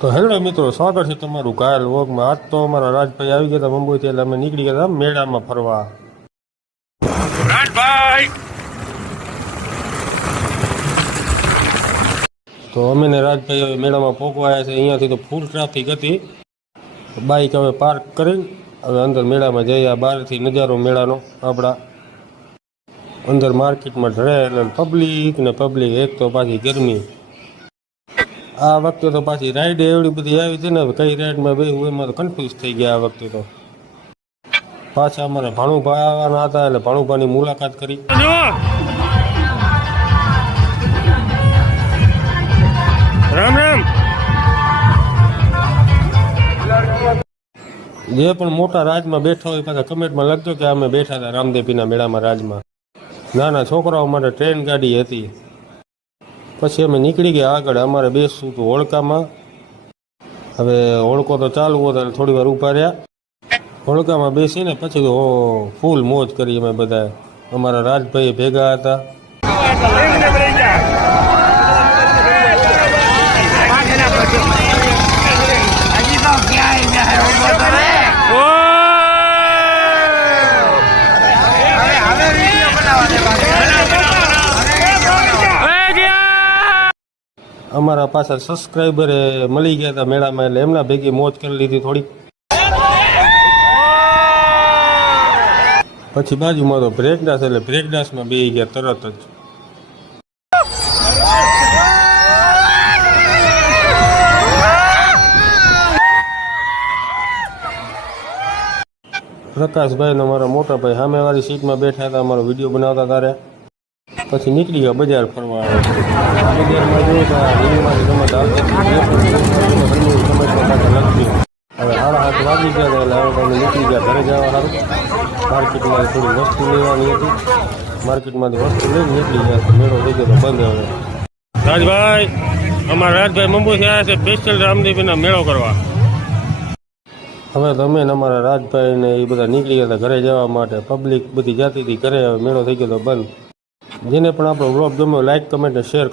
તો હેલો મિત્રો, સ્વાગત છે તમારું ઘાયલ વ્લોગમાં। આજ તો અમારા રાજભાઈ આવી ગયા હતા મુંબઈથી, એટલે અમે નીકળી ગયા હતા મેળામાં ફરવા। રાજભાઈ તો અમે ને રાજભાઈ હવે મેળામાં પહોંચવા આવ્યા છે। અહીંયાથી તો ફૂલ ટ્રાફિક હતી। બાઇક હવે પાર્ક કરી હવે અંદર મેળામાં જઈએ। આ બહારથી નજારો મેળાનો આપણા અંદર માર્કેટમાં ઢળે એટલે પબ્લિક ને પબ્લિક, એક તો પાછી ગરમી। આ વખતે તો પાછી રાઈડ એવડી બધી આવી છે ને, કઈ રાઈડમાં બેસવું એમાં તો કન્ફ્યુઝ થઈ ગયા। આ વખતે તો પાછા અમારે ભાણુભા આવવાના હતા એટલે ભાણુભાની મુલાકાત કરી। રામ રામ। જે પણ મોટા રાજમાં બેઠા હોય પાછા કમેન્ટમાં લખજો કે અમે બેઠા હતા રામદેવીના મેળામાં રાજમાં। નાના છોકરાઓ માટે ટ્રેન ગાડી હતી। પછી અમે નીકળી ગયા આગળ। અમારે બેસવું હતું હોળકામાં। હવે હોળકો તો ચાલુ હતો એટલે થોડી વાર ઊભા રહ્યા। હોળકામાં બેસીને પછી તો ફૂલ મોજ કરી અમે બધાએ। અમારા રાજભાઈ ભેગા હતા। અમારા પાછા સબસ્ક્રાઈબરે મળી ગયા હતા મેળામાં, એટલે એમના ભેગી મોજ કરી લીધી થોડીક। પછી બાજુમાં તો બ્રેક ડાન્સ, એટલે બ્રેક ડાન્સમાં બેસી ગયા તરત જ। પ્રકાશભાઈ ને અમારા મોટા ભાઈ સામેવાળી સીટમાં બેઠા હતા, અમારો વિડીયો બનાવતા ત્યારે। પછી નીકળી ગયા બજાર ફરવા। બજારમાં જોયું તો લીલીમાંથી રમત આવતી લખી। હવે 7:30 વાગી ગયા હતા એટલે હવે અમે નીકળી ગયા ઘરે જવા સારું। માર્કેટમાંથી થોડી વસ્તુ લેવાની હતી, માર્કેટમાંથી વસ્તુ લઈને નીકળી ગયા। મેળો થઈ ગયો તો બંધ। હવે રાજભાઈ અમારા રાજભાઈ મુંબઈથી આવ્યા છે સ્પેશિયલ રામદેવીના મેળો કરવા। હવે તમે ને અમારા રાજભાઈ ને એ બધા નીકળી ગયા હતા ઘરે જવા માટે। પબ્લિક બધી જતી હતી ઘરે। હવે મેળો થઈ ગયો તો બંધ। જેને પણ આપણો વ્લોગ ગમ્યો લાઈક કમેન્ટ અને શેર કરો।